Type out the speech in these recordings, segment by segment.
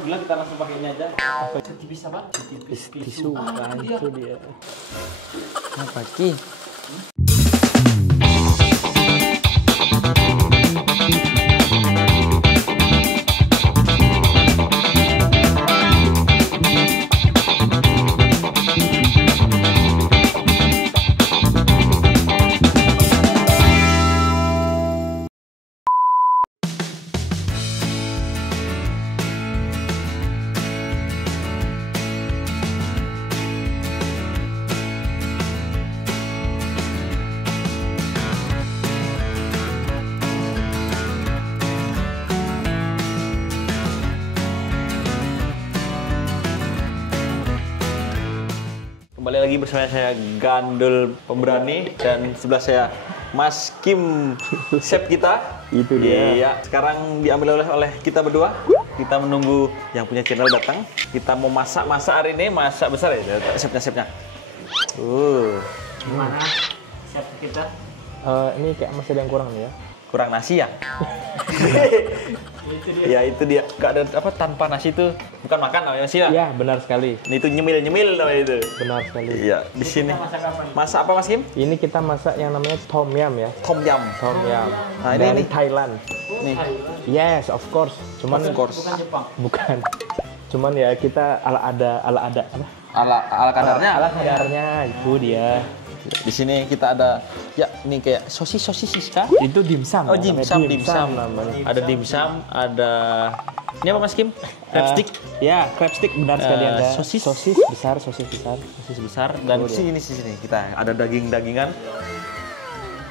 gila kita langsung pakai ini aja. Apa? Tipis apa? Tisu. Itu dia. Apa Ki? Kembali lagi bersama saya Gandul Pemberani dan sebelah saya Mas Kim, chef kita. Itu dia. Iya, sekarang diambil oleh kita berdua. Kita menunggu yang punya channel datang. Kita mau masak hari ini, masak besar ya, chefnya. Gimana chef kita? Ini kayak masih ada yang kurang nih ya. Kurang nasi ya? Itu dia. Ya itu dia. Gak ada apa tanpa nasi itu bukan makan namanya nasi ya? Iya, benar sekali. Ini itu nyemil namanya itu. Benar sekali. Iya, di sini. Kita masak apa nih? Masak apa Mas Kim? Ini kita masak yang namanya tom yum ya. Tom yum. Tom yum. Nah, ini dari nih. Thailand. Nih. Yes, of course. Cuman Of course. Bukan Jepang. bukan. Cuman ya kita ala ada apa? Ala kadarnya. Ala kadarnya itu dia. Di sini kita ada ya ini kayak sosis kah? Itu dimsum. Oh, namanya. dimsum. namanya. Ada dimsum, ada ini apa Mas Kim? Crab stick. Ya, crab stick benar sekali ada. Sosis. Sosis besar. Sosis besar dan di sini kita ada daging-dagingan.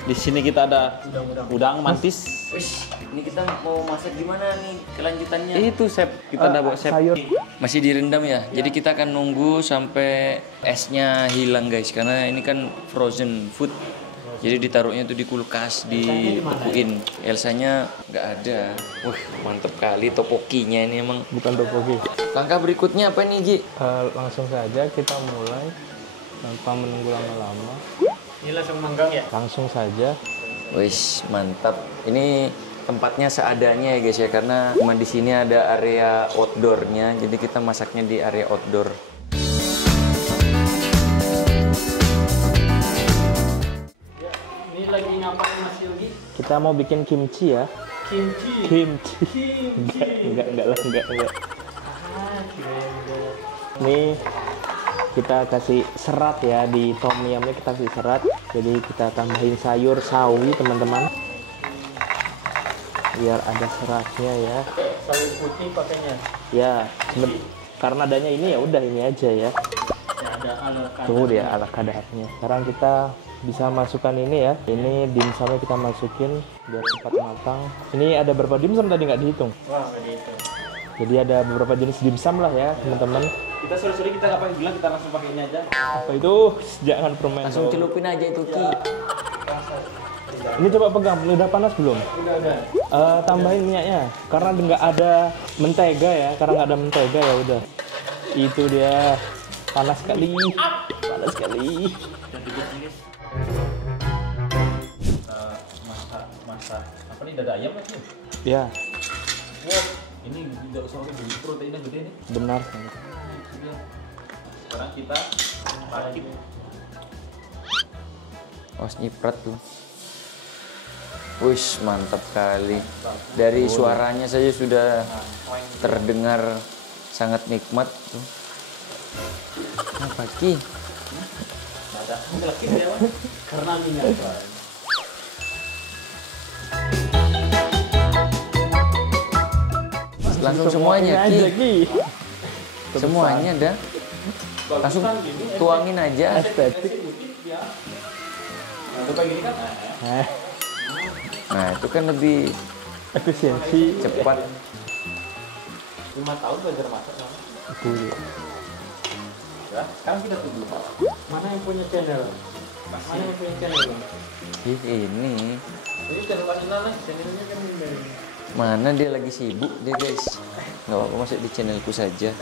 Di sini kita ada udang mantis. Wih, ini kita mau masak gimana nih kelanjutannya? Itu chef, kita udah bawa chef. Sayur. Masih direndam ya. Jadi kita akan nunggu sampai esnya hilang guys, karena ini kan frozen food. Jadi ditaruhnya tuh di kulkas, dibekuin. Elsanya nggak ada. Wah, mantep kali topokinya ini emang. Bukan topoki. Langkah berikutnya apa nih Gi? Langsung saja kita mulai tanpa menunggu lama-lama. Ini langsung manggang ya? Langsung saja. Wis, mantap. Ini tempatnya seadanya ya guys ya, karena cuma di sini ada area outdoornya. Jadi kita masaknya di area outdoor. Ya, ini lagi ngapain Mas Yogi? Kita mau bikin kimchi ya. Kimchi. Kimchi. Enggak lah. Ah, keren. Ini kita kasih serat ya di tom yumnya, kita kasih serat. Jadi kita tambahin sayur sawi teman-teman. Biar ada seratnya ya. Sawi putih pakainya. Ya, karena adanya ini ya udah ini aja ya. Ya ada ala Tunggu dia ala kadarnya. Sekarang kita bisa masukkan ini ya. Ini dimsumnya kita masukin biar cepat matang. Ini ada berapa dimsum tadi nggak dihitung? Wah, kayak gitu. Jadi ada beberapa jenis dimsum lah ya teman-teman. Kita sore-sore kita ngapain gila kita langsung pakai ini aja. Apa itu? Jangan permen. Langsung celupin aja itu Ki. Ini coba pegang, udah panas belum? Udah. Tambahin minyaknya, karena nggak ada mentega ya. Karena nggak ada mentega ya udah. Itu dia panas sekali, panas sekali. Kita masak apa nih, dada ayam lagi? Ya, Wow, ini tidak usah pakai proteinnya gede nih. benar. Sekarang kita racik. Oh, nyiprat tuh. Wih, mantap kali. Dari suaranya saja sudah terdengar sangat nikmat tuh. Apa Ki? Dada. Ini lagi ya, Mas. Karena minyak. Langsung semuanya Ki. aja, Ki. Semuanya dah. Langsung tuangin aja. Estetik. Coba gini kan? Nah, Nah, itu kan lebih efisiensi cepat. 5 tahun belajar masak. itu dia. Ya, sekarang kita tunggu. Mana yang punya channel? Mana yang punya channel, Bang? Ini Ini channel Kanina nih, channelnya kan ini. mana dia lagi sibuk dia guys. Nggak apa-apa, masuk di channelku saja.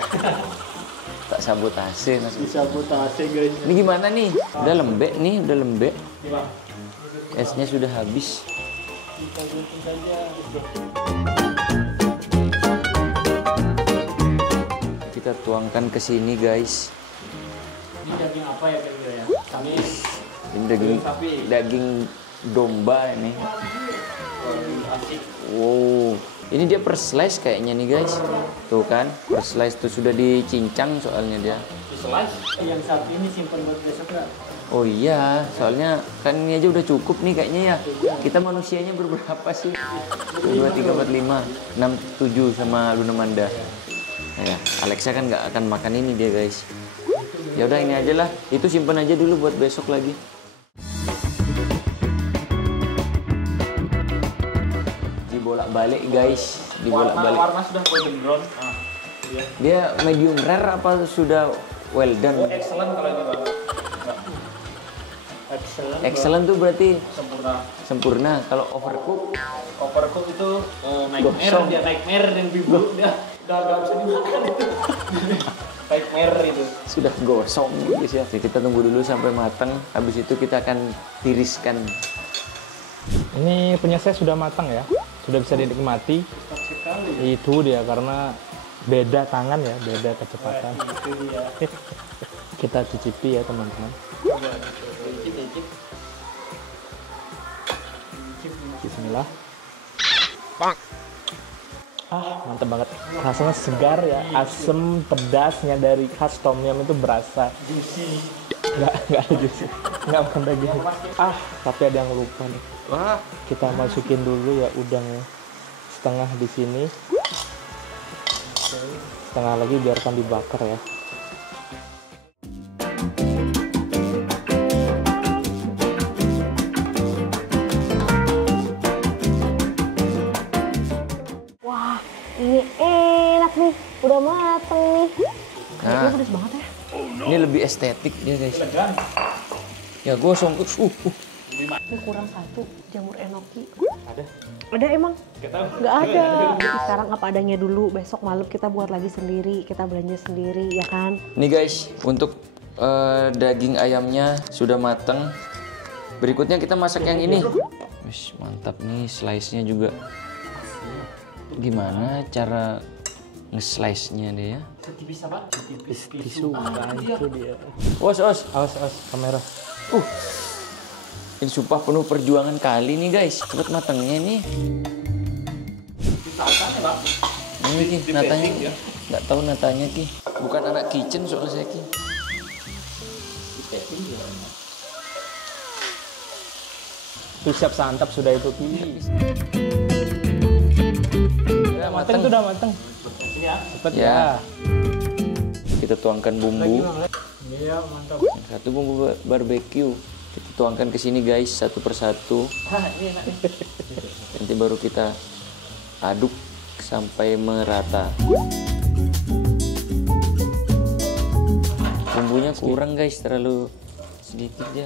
Tak sabotase. Disabotase guys. Ini gimana nih? Udah lembek nih, udah lembek. Gimana? Esnya sudah habis. Kita gunting saja. kita tuangkan ke sini guys. Ini daging apa ya kira-kira ya? Kami Ini daging domba ini. asik. Wow, ini dia per slice kayaknya nih guys. Tuh kan, per slice tuh sudah dicincang soalnya dia. Slice yang satu ini simpan buat besok nggak? Oh iya, soalnya kan ini aja udah cukup nih kayaknya ya. Kita manusianya berberapa sih? 2, 3, 4, 5, 6, 7 sama Luna Manda. Nah, ya, Alexa kan nggak akan makan ini dia guys. Ya udah ini aja lah. Itu simpan aja dulu buat besok lagi. Dibolak-balik guys, dibolak-balik. Warna sudah golden brown. Iya. Dia medium rare apa sudah well done? Excellent kalau ini bang. Excellent. Excellent tuh berarti Sempurna. sempurna. Kalau overcook Overcook itu nightmare, dia nightmare dan bibu dia udah nggak bisa dimakan itu. Nightmare itu. sudah gosong guys ya. Jadi kita tunggu dulu sampai matang. Habis itu kita akan tiriskan. Ini punya saya sudah matang ya, sudah bisa dinikmati. Cepat sekali. Itu dia karena beda tangan ya, beda kecepatan. Itu dia. Kita cicipi ya teman-teman. Cicip. Bismillah. Mantap banget. Rasanya segar ya, asem, pedasnya dari khas tom yum itu berasa. Juicy. Nggak ada juicy. Nggak makan daging. Tapi ada yang lupa nih. Wah, Kita masukin dulu ya udangnya. Setengah di sini. Setengah lagi biarkan dibakar ya. Wah, ini enak nih. Udah mateng nih. Kayaknya Nah. pedes banget ya. ini lebih estetik dia guys. Ya gosong. Ini kurang satu jamur enoki. Ada emang? Nggak ada. Sekarang apa adanya dulu. Besok malam kita buat lagi sendiri. Kita belanja sendiri, ya kan? Nih guys, untuk daging ayamnya sudah matang. Berikutnya kita masak yang ini. Wih, mantap nih slice-nya juga. Gimana cara nge-slice-nya dia ya? Tisu. Nah, itu dia. Os. Awas kamera. Ini sumpah penuh perjuangan kali nih guys. Cepet matangnya nih. Ini Ki, natanya. Nggak tahu natanya Ki. Bukan anak kitchen soalnya saya Ki. Tuh siap santap sudah itu. Udah Mateng tuh udah mateng. Cepet ya. Kita tuangkan bumbu. Iya, mantap. Satu bumbu barbeque. Kita tuangkan ke sini guys, satu persatu. Nanti baru kita aduk sampai merata. Bumbunya kurang guys, terlalu sedikit ya.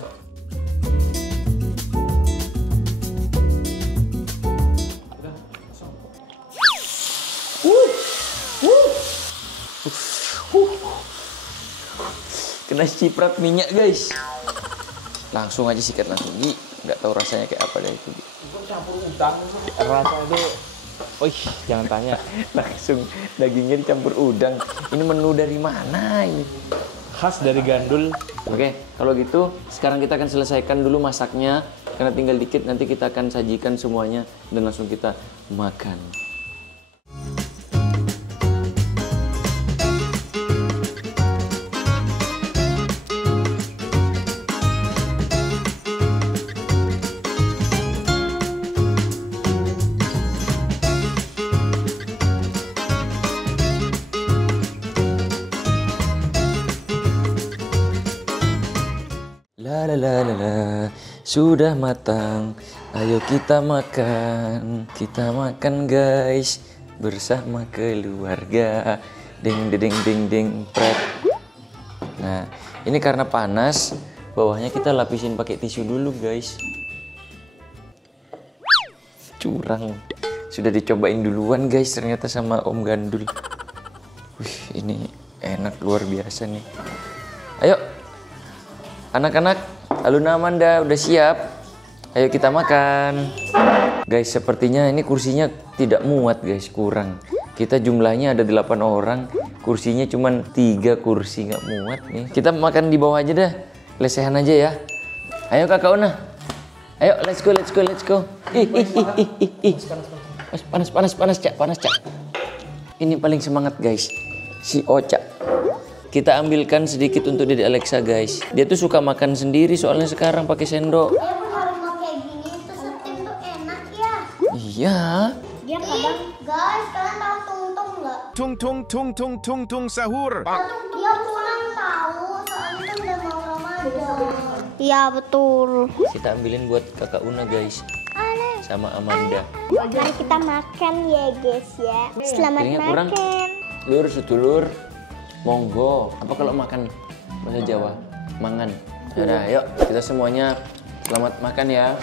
Kena ciprat minyak guys. Langsung aja sikat langsung. Gi, nggak tahu rasanya kayak apa deh itu. Gi. Rasa itu, wih jangan tanya. Langsung dagingnya dicampur udang. Ini menu dari mana ini? Khas dari Gandul. Oke, kalau gitu sekarang kita akan selesaikan dulu masaknya. Karena tinggal dikit nanti kita akan sajikan semuanya dan langsung kita makan. La, sudah matang. Ayo kita makan. Kita makan guys bersama keluarga. Ding ding ding ding pret. Nah, ini karena panas, bawahnya kita lapisin pakai tisu dulu guys. Curang. Sudah dicobain duluan guys ternyata sama Om Gandul. Wih, ini enak luar biasa nih. Ayo. Anak-anak, Aluna Amanda udah siap. Ayo kita makan. Guys, sepertinya ini kursinya tidak muat guys, kurang. Kita jumlahnya ada 8 orang, Kursinya cuman 3 kursi, nggak muat nih. Kita makan di bawah aja dah, lesehan aja ya. Ayo Kakak Una, ayo let's go. Panas Cak. Ini paling semangat guys, si Oca. Kita ambilkan sedikit untuk Dede Alexa guys. Dia tuh suka makan sendiri soalnya sekarang pakai sendok. Ya kalau kayak gini tuh setim tuh enak ya. Iya. Dia kadang guys, kalian tahu tungtung nggak? Tung sahur. Dia pulang tahu, soalnya kan udah mau Ramadan. Iya betul. Kita ambilin buat Kakak Una guys, sama Amanda. Mari kita makan ya guys ya. Selamat Piringnya kurang. makan. Lur, sedulur, monggo. Apa kalau makan bahasa Jawa? Mangan. Yaudah, yuk kita semuanya selamat makan ya.